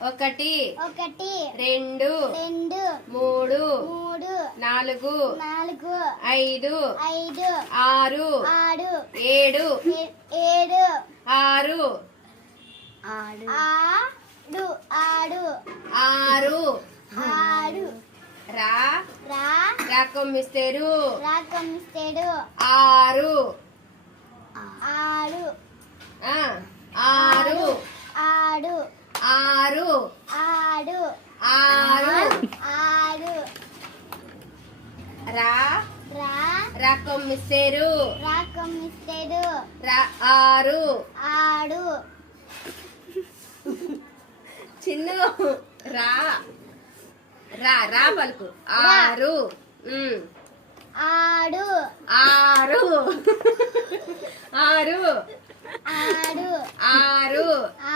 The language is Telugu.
ఒకటి ఒకటి రెండు రెండు మూడు మూడు నాలుగు నాలుగు ఐదు ఐదు ఆరు ఆరు ఏడు ఏడు ఆరు ఆడు ఆడు ఆడు ఆరు ఆడు రా రా రాకొమ్మిస్తేరు రాకమిస్తాడు ఆరు ఆడు ఆ, ఆరు ఆడు ఆరు ఆడు ఆరు ఆడు రా రా రాకొమ్మిస్తేరు రాకమిస్తాడు ఆరు ఆడు చిన్ను రా రా రా పలుకు ఆరు ఆడు ఆరు ఆరు ఆడు ఆరు